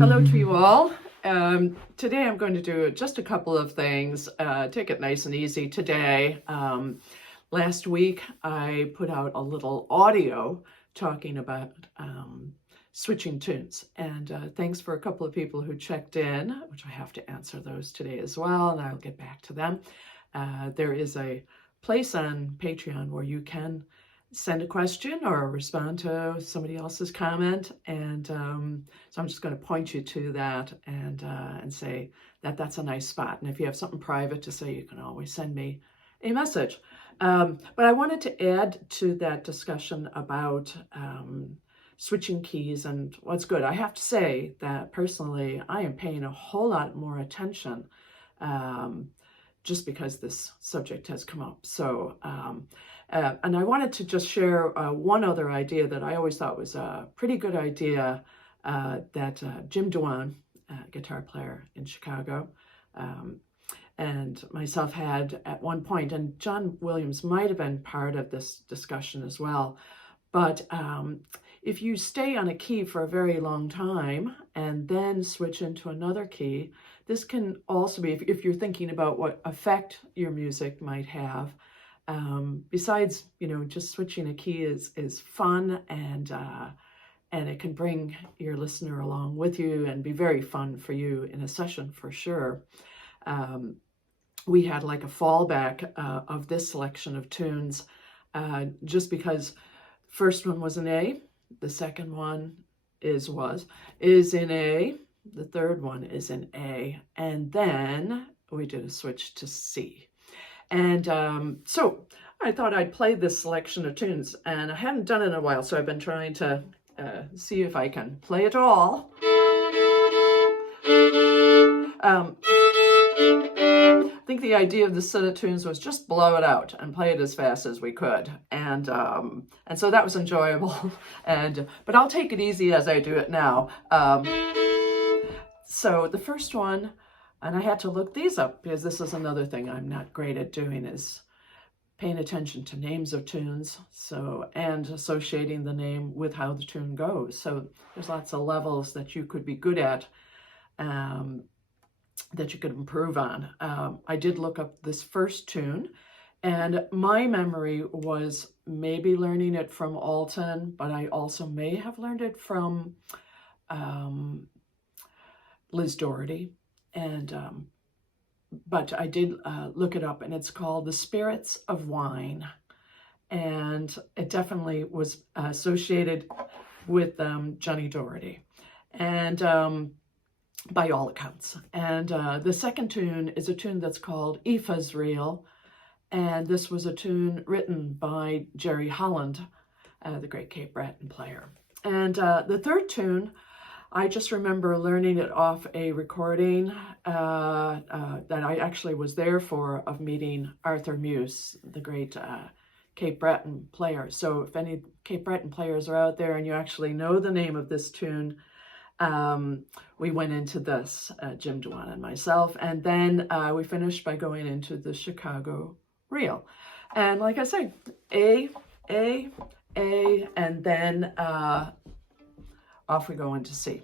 Hello to you all. Today I'm going to do just a couple of things, take it nice and easy today. Last week I put out a little audio talking about switching tunes, and thanks for a couple of people who checked in, which I have to answer those today as well, and I'll get back to them. There is a place on Patreon where you can send a question or respond to somebody else's comment, and so I'm just going to point you to that and say that that's a nice spot. And if you have something private to say, you can always send me a message. But I wanted to add to that discussion about switching keys and what's good. I have to say that personally, I am paying a whole lot more attention just because this subject has come up. So, and I wanted to just share one other idea that I always thought was a pretty good idea that Jim Dwan, guitar player in Chicago, and myself had at one point, and John Williams might have been part of this discussion as well. But if you stay on a key for a very long time and then switch into another key, this can also be, if you're thinking about what effect your music might have, besides, just switching a key is fun, and it can bring your listener along with you and be very fun for you in a session for sure. We had like a fallback of this selection of tunes, just because first one was an A, the second one is in A, the third one is in A, and then we did a switch to C. And so I thought I'd play this selection of tunes, and I hadn't done it in a while, so I've been trying to see if I can play it all. I think the idea of this set of tunes was just blow it out and play it as fast as we could, and so that was enjoyable. But I'll take it easy as I do it now. So the first one, and I had to look these up because this is another thing I'm not great at doing, is paying attention to names of tunes, and associating the name with how the tune goes. So there's lots of levels that you could be good at, that you could improve on. I did look up this first tune, and my memory was maybe learning it from Alton, but I also may have learned it from Liz Doherty. But I did look it up, and it's called The Spirits of Wine. And it definitely was associated with Johnny Doherty, and by all accounts. And the second tune is a tune that's called Aoife's Reel. And this was a tune written by Jerry Holland, the great Cape Breton player. And the third tune, I just remember learning it off a recording that I actually was there for, of meeting Arthur Muse, the great Cape Breton player. So if any Cape Breton players are out there and you actually know the name of this tune, we went into this, Jim Dwan and myself, and then we finished by going into the Chicago Reel. And like I said, A, and then off we go into C.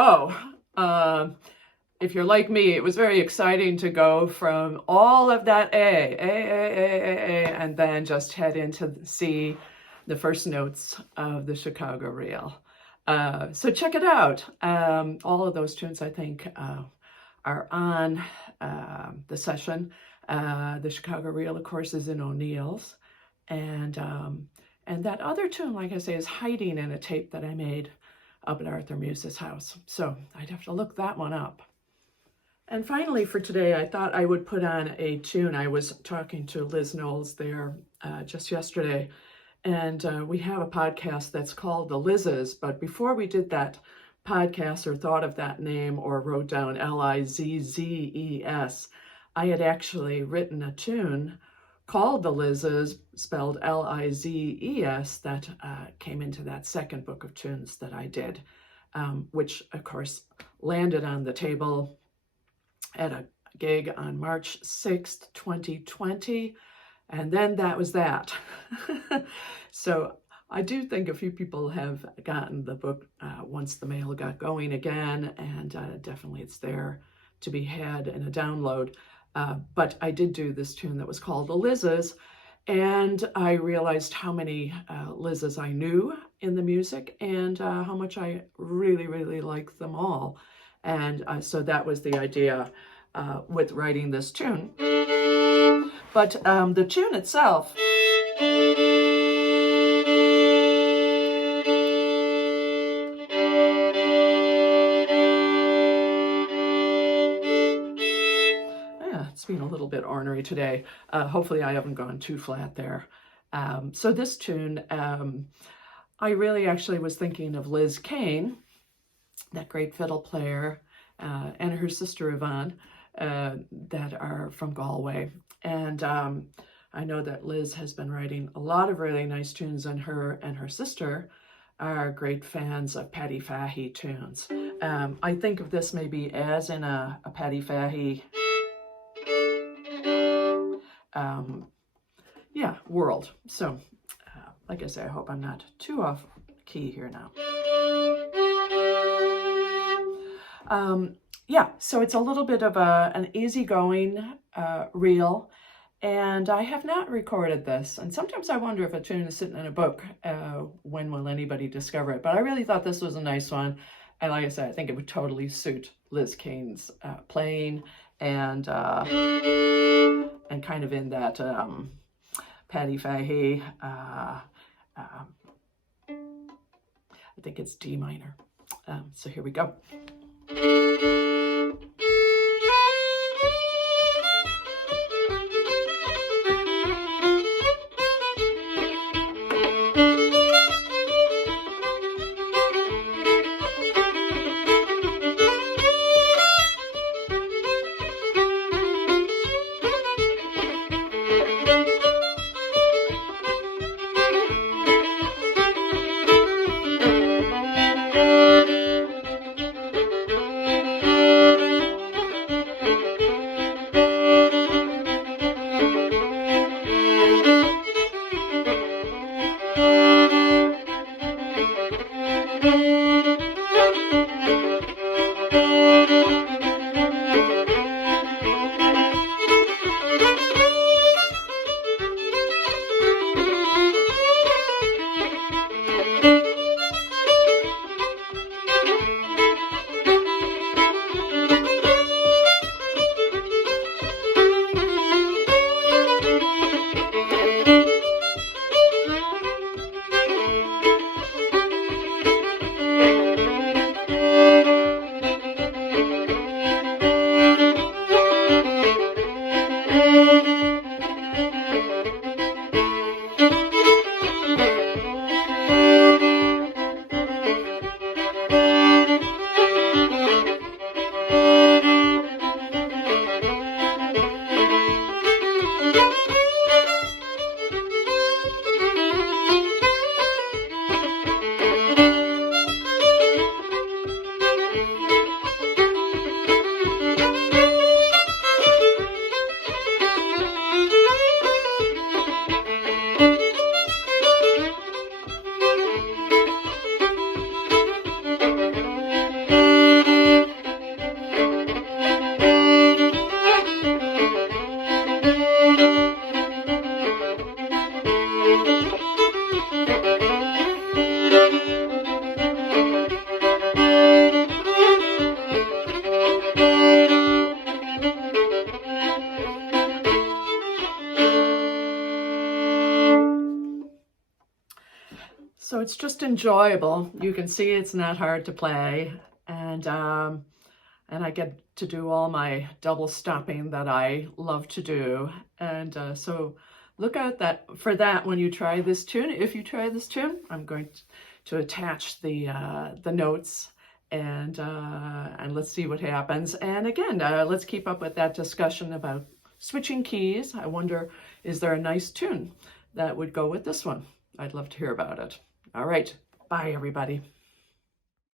So, if you're like me, it was very exciting to go from all of that A, and then just head into C, the first notes of the Chicago Reel. So check it out. All of those tunes, I think, are on the session. The Chicago Reel, of course, is in O'Neill's. And that other tune, like I say, is hiding in a tape that I made up at Arthur Muse's house. So I'd have to look that one up. And finally for today, I thought I would put on a tune. I was talking to Liz Knowles there just yesterday, and we have a podcast that's called The Lizzes. But before we did that podcast or thought of that name or wrote down Lizzes, I had actually written a tune called The Lizzes, spelled Lizes, that came into that second book of tunes that I did, which of course landed on the table at a gig on March 6th, 2020. And then that was that. So I do think a few people have gotten the book once the mail got going again, and definitely it's there to be had in a download. But I did do this tune that was called The Lizzes, and I realized how many Lizzes I knew in the music and how much I really, really liked them all. And so that was the idea with writing this tune. But the tune itself, it's been a little bit ornery today. Hopefully I haven't gone too flat there. So this tune, I really actually was thinking of Liz Kane, that great fiddle player, and her sister Yvonne, that are from Galway. And I know that Liz has been writing a lot of really nice tunes, and her sister are great fans of Paddy Fahey tunes. I think of this maybe as in a Paddy Fahey world. So like I say, I hope I'm not too off key here now. So it's a little bit of an easygoing reel, and I have not recorded this. And sometimes I wonder if a tune is sitting in a book, when will anybody discover it? But I really thought this was a nice one. And like I said, I think it would totally suit Liz Kane's playing, and kind of in that Paddy Fahey, I think it's D minor. So here we go. So it's just enjoyable. You can see it's not hard to play, and I get to do all my double stopping that I love to do. And so look out for that when you try this tune. If you try this tune, I'm going to attach the notes, and let's see what happens. And again, let's keep up with that discussion about switching keys. I wonder, is there a nice tune that would go with this one? I'd love to hear about it. All right. Bye, everybody.